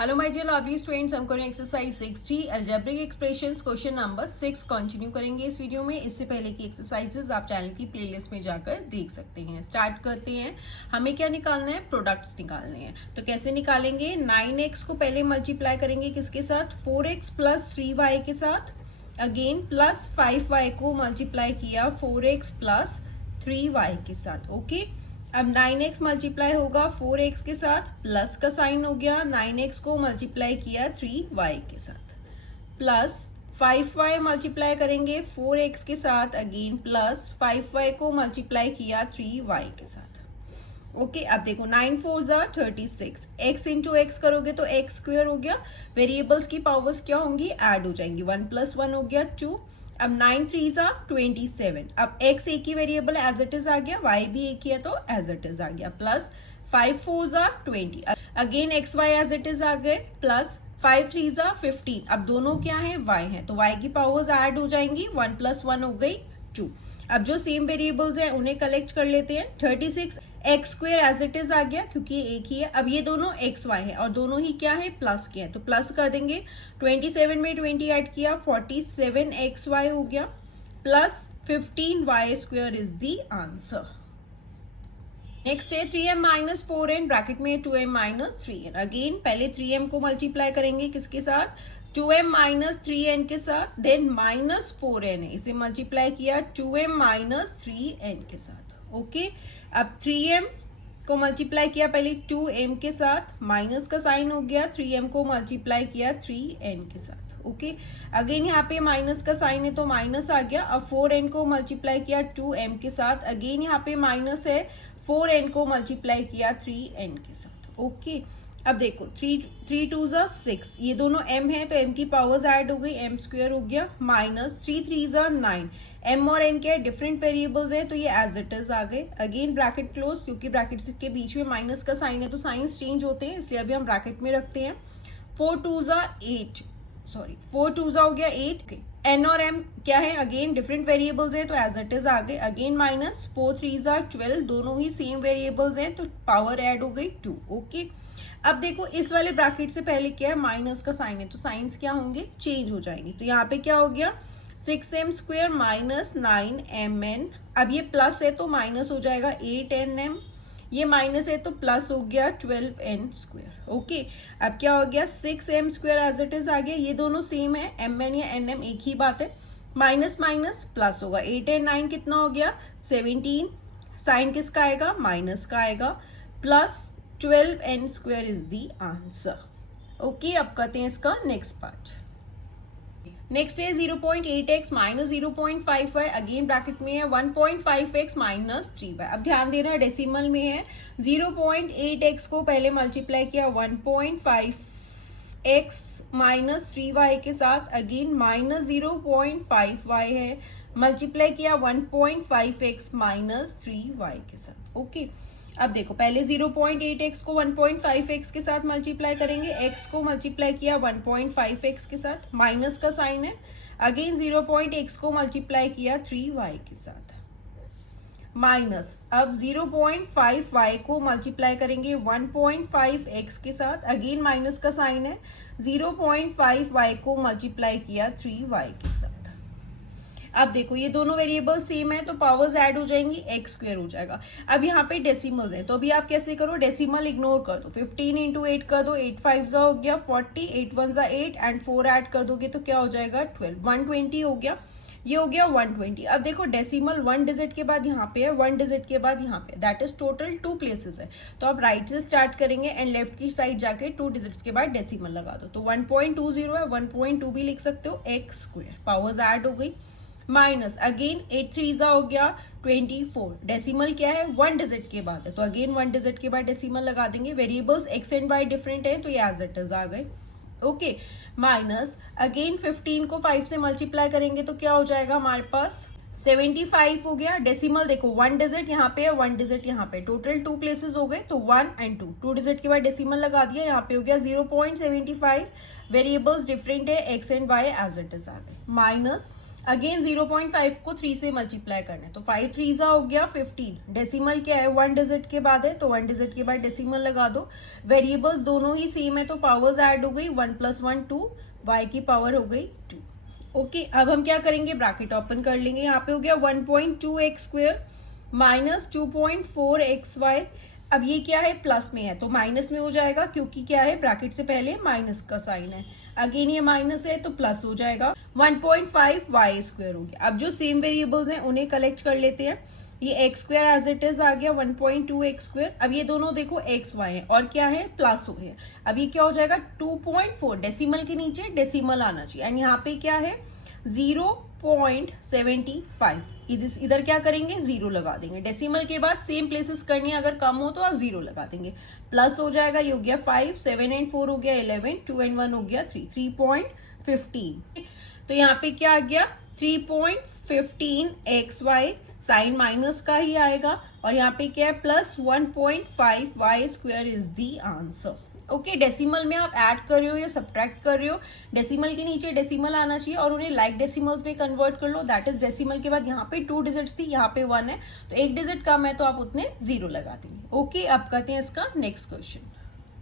Hello my dear lovely students, हम करेंगे exercise 60 algebraic expressions question number 6 continue करेंगे इस वीडियो में। इससे पहले की एक्सरसाइजेस आप चैनल की प्लेलिस्ट में जाकर देख सकते हैं। स्टार्ट करते हैं। हमें क्या निकालना है? प्रोडक्ट्स निकालने हैं। तो कैसे निकालेंगे? 9x को पहले मल्टीप्लाई करेंगे किसके साथ? 4x प्लस 3y के साथ। अगेन प्लस 5y को मल्टीप्लाई किया 4x प्लस 3y के साथ। ओके, अब 9x मल्टीप्लाई होगा 4x के साथ, प्लस का साइन हो गया, 9x को मल्टीप्लाई किया 3y के साथ, प्लस 5y मल्टीप्लाई करेंगे 4x के साथ, अगेन प्लस 5y को मल्टीप्लाई किया 3y के साथ। ओके, अब देखो 9 4 ज़ा 36, x इंटू एक्स करोगे तो एक्स स्क्वायर हो गया। वेरिएबल्स की पावर्स क्या होंगी? ऐड हो जाएंगी। 1 प्लस 1 हो गया 2। अब 9 3 ज़ा 27। अब x एक ही वेरिएबल एज इट इज आ गया, y भी एक ही है तो एज इट इज आ गया। प्लस 5 4 ज़ा 20, again x y as it is आ गए। प्लस 5 3 ज़ा 15, अब दोनों क्या है? y है तो y की पावर्स ऐड हो जाएंगी। 1 प्लस 1 हो गई 2। अब जो सेम वेरिएबल्स हैं उन्हें कलेक्ट कर लेते हैं। 36 x square as it is आ गया क्योंकि एक ही है। अब ये दोनों एक्स वाई है और दोनों ही क्या है? प्लस के हैं तो प्लस कर देंगे। 27 में 20 ऐड किया 47 एक्स वाई हो गया, plus 15 Y square is the answer. Next है 3m माइनस 4n, ब्रैकेट में 2m माइनस 3n। अगेन पहले 3m को मल्टीप्लाई करेंगे किसके साथ? 2m माइनस 3n के साथ, देन माइनस 4n है, इसे मल्टीप्लाई किया 2m माइनस 3n के साथ। ओके, अब 3m को मल्टीप्लाई किया पहले 2m के साथ, माइनस का साइन हो गया, 3m को मल्टीप्लाई किया 3n के साथ। ओके, अगेन यहाँ पे माइनस का साइन है तो माइनस आ गया। अब 4n को मल्टीप्लाई किया 2m के साथ, अगेन यहाँ पे माइनस है, 4n को मल्टीप्लाई किया 3n के साथ। ओके, अब देखो 3 2 ज़ा 6, ये दोनों m है तो m की पावर्स ऐड हो गई, m स्क्वायर हो गया। माइनस 3 3 ज़ा 9, m और n के डिफरेंट वेरिएबल्स हैं तो ये एज इट इज आ गए। अगेन ब्रैकेट क्लोज, क्योंकि ब्रैकेट के बीच में माइनस का साइन है तो साइंस चेंज होते हैं, इसलिए अभी हम ब्रैकेट में रखते हैं। 4 2 ज़ा 8, सॉरी 4 2 ज़ा हो गया 8। n और m क्या है? अगेन डिफरेंट वेरिएबल्स हैं तो एज इट इज आ गए। अगेन माइनस 4 3 ज़ा 12, दोनों ही सेम वेरिएबल्स हैं तो पावर ऐड हो गई 2। ओके, अब देखो इस वाले ब्रैकेट से पहले क्या है? माइनस का साइन है तो साइंस क्या होंगे? चेंज हो जाएंगे। तो यहाँ पे क्या हो गया? 6m square minus 9mn। अब ये प्लस है तो माइनस हो जाएगा 8nm, ये माइनस है तो प्लस हो गया 12n स्क्वायर। ओके, अब क्या हो गया? 6m square as it is आ गया। ये दोनों सेम है, mn या nm एक ही बात है। माइनस माइनस प्लस होगा, 8 एंड 9 कितना हो गया? 17। साइन किसका आएगा? माइनस का आएगा, plus 12n square is the answer. Okay, अब करते हैं इसका नेक्स्ट पार्ट। नेक्स्ट है 0.8x minus 0.5y, again bracket में है 1.5x माइनस 3y। अब ध्यान देना डेसिमल में है। 0.8x को पहले मल्टीप्लाई किया 1.5x माइनस 3y के साथ, अगेन माइनस 0.5y है, मल्टीप्लाई किया 1.5x माइनस 3y के साथ। ओके, अब देखो पहले 0.8x को 1.5x के साथ मल्टीप्लाई करेंगे, x को मल्टीप्लाई किया 1.5x के साथ, माइनस का साइन है। अगेन 0.x को मल्टीप्लाई किया 3y के साथ, माइनस। अब 0.5y को मल्टीप्लाई करेंगे 1.5x के साथ, अगेन माइनस का साइन है। 0.5y को मल्टीप्लाई किया 3y के साथ। अब देखो ये दोनों वेरिएबल सेम है तो पावर्स ऐड हो जाएंगी, एक्स स्क्वायर हो जाएगा। अब यहाँ पे डेसिमल्स है तो अभी आप कैसे करो? डेसिमल इग्नोर कर दो। 15 इंटू 8 कर दो, 8 5 ज़ा हो गया 40, 8 1 ज़ा 8 एंड 4 ऐड कर दोगे तो क्या हो जाएगा? 12। 120 हो गया, ये हो गया 120। अब देखो डेसिमल 1 डिजिट के बाद यहाँ पे है, 1 डिजिट के बाद यहाँ पे, दैट इज टोटल 2 प्लेसेस है। तो आप राइट से स्टार्ट करेंगे एंड लेफ्ट की साइड जाके 2 डिजिट्स के बाद डेसिमल लगा दो। तो 1.20 है, 1.2 भी लिख सकते हो, एक्स स्क्वायर। पावर्स ऐड हो गई, माइनस अगेन 8 3 ज़ा हो गया 24। डेसिमल क्या है? 1 डिजिट के बाद है तो अगेन 1 डिजिट के बाद डेसिमल लगा देंगे। Variables X and Y different है तो ये एज इट इज आ गए। ओके, माइनस अगेन 15 को 5 से मल्टीप्लाई करेंगे तो क्या हो जाएगा हमारे पास? 75 हो गया। डेसिमल देखो 1 डिजिट यहाँ पे है, 1 डिजिट यहाँ पे, टोटल 2 प्लेसेस हो गए, तो 1 एंड 2 डिजिट के बाद डेसिमल लगा दिया, यहाँ पे हो गया 0.75। वेरिएबल्स डिफरेंट है, x and y as it is आ गए, माइनस अगेन 0.5 को 3 से मल्टीप्लाई करना है, तो 5 3 हो गया 15। डेसिमल क्या है, 1 डिजिट के बाद है, तो 1 डिजिट के बाद डेसिमल लगा दो। वेरिएबल्स दोनों ही सेम है, तो पावर्स ऐड हो गई, 1 + 1 2, वाई की पावर हो गई 2। ओके, अब हम क्या करेंगे, ब्रैकेट ओपन कर लेंगे, यहाँ पे हो गया 1.2x² माइनस 2.4xy। अब ये क्या है, प्लस में है तो माइनस में हो जाएगा, क्योंकि क्या है, ब्रैकेट से पहले माइनस का साइन है। अगेन ये माइनस है तो प्लस हो जाएगा, 1.5y² हो गया। अब जो सेम वेरिएबल्स हैं उन्हें कलेक्ट कर लेते हैं। ये x² एज इट इज आ गया 1.2x²। अब ये दोनों देखो x y है और क्या है, प्लस हो रहे हैं। अब ये क्या हो जाएगा 2.4, डेसिमल के नीचे डेसिमल आना चाहिए, एंड यहाँ पे क्या है 0.75। इधर क्या करेंगे, 0 लगा देंगे। डेसिमल के बाद सेम प्लेसेस करनी है, अगर कम हो तो आप 0 लगा देंगे, प्लस हो जाएगा। ये हो गया 5, 7 एंड 4 हो गया 11, 2 एंड 1 हो गया 3, 3.15। तो यहाँ पे क्या आ गया 3.15xy, साइन माइनस का ही आएगा, और यहाँ पे क्या है plus 1.5y² is the answer. Okay, decimal में आप ऐड कर रहे हो या सब्ट्रैक्ट कर रहे हो, डेसिमल के नीचे डेसिमल आना चाहिए और उन्हें लाइक डेसिमल्स में कन्वर्ट कर लो। दैट इज डेसिमल के बाद यहाँ पे 2 डिजिट्स थी, यहाँ पे 1 है, तो 1 डिजिट कम है तो आप उतने 0 लगा देंगे। ओके, अब करते हैं इसका नेक्स्ट क्वेश्चन।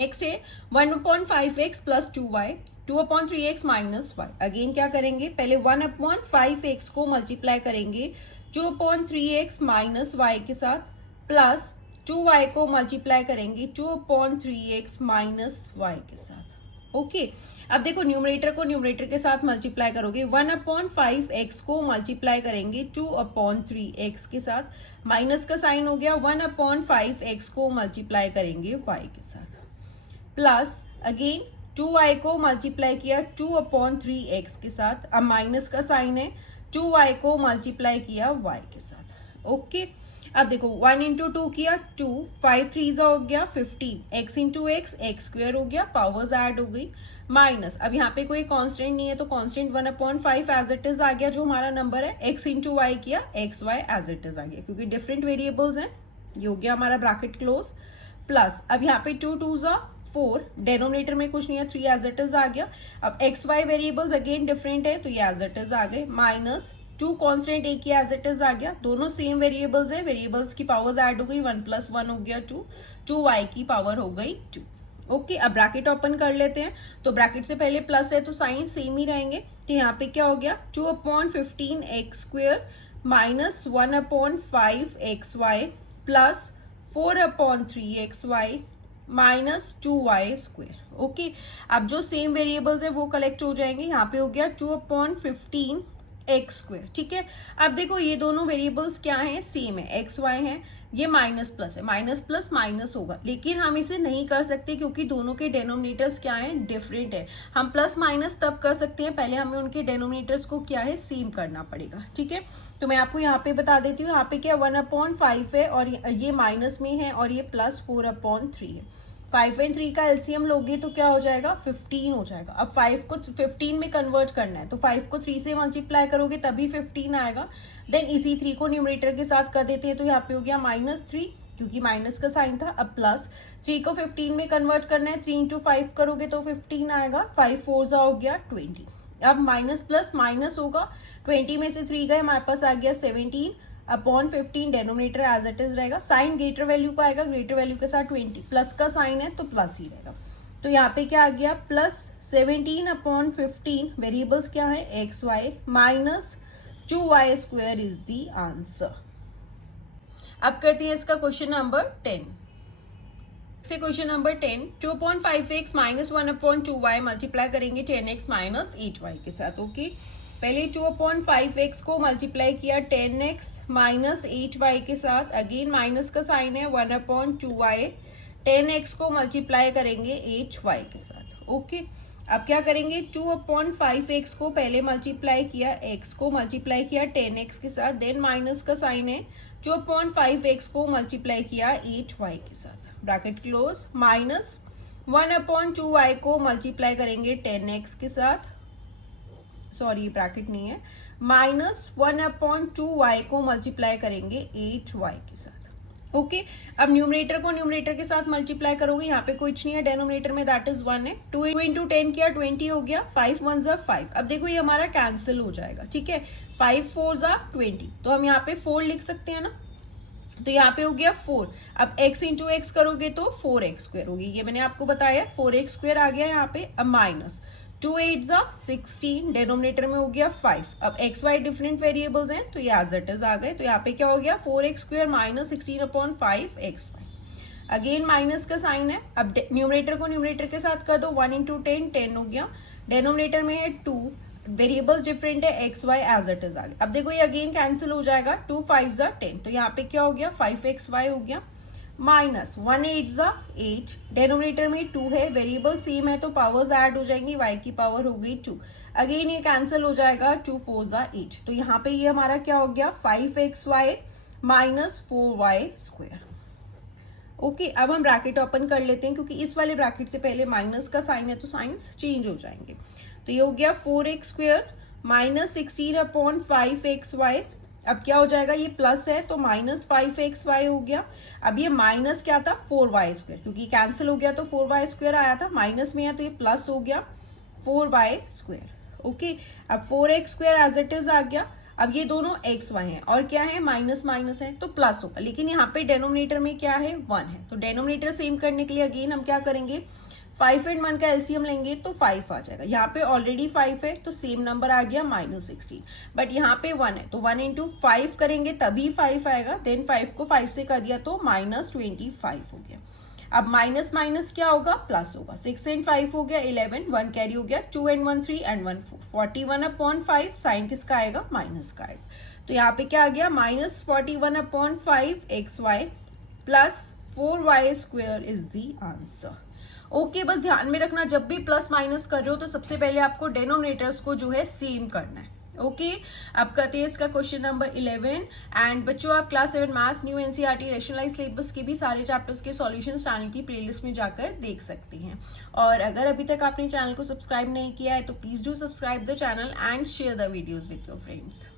नेक्स्ट है 1/5x + 2y 2/3x - y। Again क्या करेंगे, पहले 1/5x को मल्टीप्लाई करेंगे 2/3x - y के साथ, प्लस 2y को मल्टीप्लाई करेंगे 2/3x - y के साथ। ओके, अब देखो न्यूमरेटर को न्यूमरेटर के साथ मल्टीप्लाई करोगे, 1/5x को मल्टीप्लाई करेंगे 2/3x के साथ, माइनस का साइन हो गया, 1/5x को मल्टीप्लाई करेंगे y के साथ, प्लस अगेन 2y को मल्टीप्लाई किया 2/3x के साथ, अब माइनस का साइन है, 2y को मल्टीप्लाई किया y के साथ। ओके, अब देखो 1 × 2 किया 2, 5 3 हो गया 15, x × x x² हो गया, पावर्स ऐड हो गई, माइनस अब यहाँ पे कोई कांस्टेंट नहीं है तो कांस्टेंट 1/5 एज इट इज आ गया, जो हमारा नंबर है, x × y किया xy एज इट इज आ गया, क्योंकि डिफरेंट वेरिएबल्स हैं। ये हो गया हमारा ब्रैकेट क्लोज, प्लस अब यहाँ पे 2 2 4, डेनोमिनेटर में कुछ नहीं है, 3 एज इट इज आ गया। अब X Y variables again different है तो ये एज इट इज आ गए, माइनस 2 कांस्टेंट एक ही एज इट इज आ गया, दोनों सेम वेरिएबल्स है, वेरिएबल्स की पावर्स ऐड हो गई, 1 + 1 हो गया 2, 2y की पावर हो गई 2। ओके, अब ब्रैकेट ओपन कर लेते हैं, तो ब्रैकेट से पहले प्लस है तो साइन सेम ही रहेंगे, तो यहाँ पे क्या हो गया 2/15x² minus 1/5xy plus 4/3xy minus 2y²। Okay, अब जो सेम वेरिएबल्स है वो कलेक्ट हो जाएंगे, यहाँ पे हो गया 2/15x²। ठीक है, अब देखो ये दोनों वेरिएबल्स क्या हैं, सेम है, एक्स वाई है, ये माइनस प्लस है, माइनस प्लस माइनस होगा, लेकिन हम इसे नहीं कर सकते क्योंकि दोनों के डेनोमिनेटर्स क्या हैं, डिफरेंट है। हम प्लस माइनस तब कर सकते हैं, पहले हमें उनके डेनोमिनेटर्स को क्या है, सेम करना पड़ेगा। ठीक है, तो मैं आपको यहाँ पे बता देती हूँ, यहाँ पे क्या 1/5 है और ये माइनस में है और ये प्लस 4/3 है। 5 और 3 का एलसीएम लोगे तो क्या हो जाएगा, 15 हो जाएगा। अब 5 को 15 में कन्वर्ट करना है तो 5 को 3 से मल्टीप्लाई करोगे तभी 15 आएगा। देन इसी 3 को न्यूमरेटर के साथ कर देते हैं, तो यहाँ पे हो गया -3 क्योंकि माइनस का साइन था। अब प्लस 3 को 15 में कन्वर्ट करना है, 3 × 5 करोगे तो 15 आएगा, 5 4 हो गया 20। अब माइनस प्लस माइनस होगा, 20 में से 3 गए, हमारे पास आ गया 17/15, डेनोमिनेटर एज इट इज रहेगा, साइन ग्रेटर वैल्यू का आएगा, ग्रेटर वैल्यू के साथ 20, प्लस का साइन है तो प्लस ही रहेगा। तो यहाँ पे क्या आ गया प्लस 17/15, वेरिएबल्स क्या है x Y, minus 2y² is the answer. अब करते हैं इसका question number 10। Question number 10, 2/5x माइनस 1/2y मल्टीप्लाई करेंगे 10x माइनस 8y के साथ। ओके, पहले 2/5x को मल्टीप्लाई किया 10x माइनस 8y के साथ, अगेन माइनस का साइन है 1/2y, 10x को मल्टीप्लाई करेंगे 8y के साथ। ओके, अब क्या करेंगे 2/5x को पहले मल्टीप्लाई किया, x को मल्टीप्लाई किया 10x के साथ, देन माइनस का साइन है 2/5x को मल्टीप्लाई किया 8y के साथ, ब्रैकेट क्लोज, माइनस 1/2y को मल्टीप्लाई करेंगे 10x के साथ, सॉरी ये ब्रैकेट नहीं है, -1/2y को मल्टीप्लाई करेंगे 8y के साथ। ओके अब न्यूमरेटर को न्यूमरेटर के साथ मल्टीप्लाई करोगे, यहाँ पे कुछ नहीं है, डेनोमिनेटर में दैट इज 1 है। 2 × 10 किया 20 हो गया, 5 1s are 5। अब देखो ये हमारा कैंसिल हो जाएगा, ठीक है, 5 4s are 20, तो हम यहाँ पे 4 लिख सकते हैं ना, तो यहाँ पे हो गया 4। अब x इंटू एक्स करोगे तो 4x² होगी, ये मैंने आपको बताया, 4x² आ गया यहाँ पे। अब माइनस 2 8s are 16, डेनोमिनेटर में हो गया 5। अब x y डिफरेंट वेरिएबल्स हैं तो ये एज इट इज आ गए, तो यहाँ पे क्या हो गया 4x² minus 16/5xy। Again minus का साइन है। अब न्यूमरेटर को न्यूमरेटर के साथ कर दो, 1 × 10 10 हो गया, डेनोमिनेटर में है 2, वेरिएबल्स डिफरेंट है, x y as it is आ गया। अब देखो ये अगेन कैंसिल हो जाएगा, 2 5s are 10, तो यहाँ पे क्या हो गया 5xy हो गया, माइनस 1 8s are 8, डेनोमिनेटर में 2 है, वेरिएबल सेम है तो पावर्स ऐड हो जाएंगी, y की पावर हो गई 2, अगेन ये कैंसिल हो जाएगा, 2 4s are 8, तो यहाँ पे ये हमारा क्या हो गया 5xy माइनस 4y²। ओके अब हम ब्रैकेट ओपन कर लेते हैं, क्योंकि इस वाले ब्रैकेट से पहले माइनस का साइन है तो साइंस चेंज हो जाएंगे। तो ये हो गया 4x² माइनस 16/5xy। अब क्या हो जाएगा, ये प्लस है तो माइनस 5xy हो गया। अब ये माइनस क्या था 4y², क्योंकि कैंसिल हो गया तो 4y² आया था, माइनस में है तो ये प्लस हो गया 4y²। ओके अब 4x² एज इट इज आ गया। अब ये दोनों एक्स वाई हैं और क्या है माइनस माइनस है तो प्लस होगा, लेकिन यहाँ पे डेनोमिनेटर में क्या है 1 है, तो डेनोमिनेटर सेम करने के लिए अगेन हम क्या करेंगे 5 और 1 का एलसीएम लेंगे तो 5 आ जाएगा। यहाँ पे ऑलरेडी 5 है तो सेम नंबर आ गया -16, बट यहाँ पे 1 है तो 1 × 5 करेंगे तभी 5 आएगा, देन 5 को 5 से कर दिया तो -25 हो गया। अब माइनस माइनस क्या होगा प्लस होगा, 6 और 5 हो गया 11, 1 कैरी हो गया, 2 और 1 3 एंड 1 4, 41/5, साइन किसका आएगा माइनस का आएगा, तो यहाँ पे क्या आ गया -41/5xy plus 4y² is the answer. Okay बस ध्यान में रखना जब भी प्लस माइनस कर रहे हो तो सबसे पहले आपको डेनोमिनेटर्स को जो है सेम करना है। ओके अब करते हैं इसका क्वेश्चन नंबर 11। एंड बच्चों आप class 7 maths new NCERT rationalised syllabus के भी सारे चैप्टर्स के सॉल्यूशंस चैनल की प्लेलिस्ट में जाकर देख सकते हैं। और अगर अभी तक आपने चैनल को सब्सक्राइब नहीं किया है तो please do subscribe the channel and share the videos with your friends.